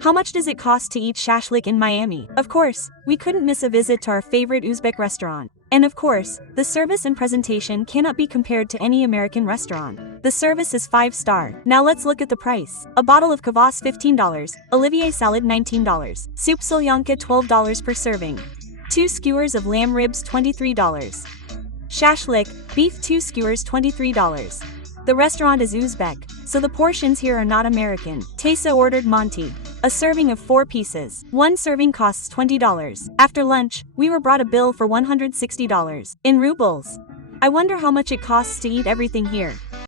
How much does it cost to eat shashlik in Miami? Of course, we couldn't miss a visit to our favorite Uzbek restaurant. And of course, the service and presentation cannot be compared to any American restaurant. The service is 5-star. Now let's look at the price. A bottle of kvass $15, Olivier salad $19, soup solyanka $12 per serving. 2 skewers of lamb ribs $23. Shashlik, beef 2 skewers $23. The restaurant is Uzbek, so the portions here are not American. Tessa ordered Monty. A serving of 4 pieces. One serving costs $20. After lunch, we were brought a bill for $160. In rubles. I wonder how much it costs to eat everything here.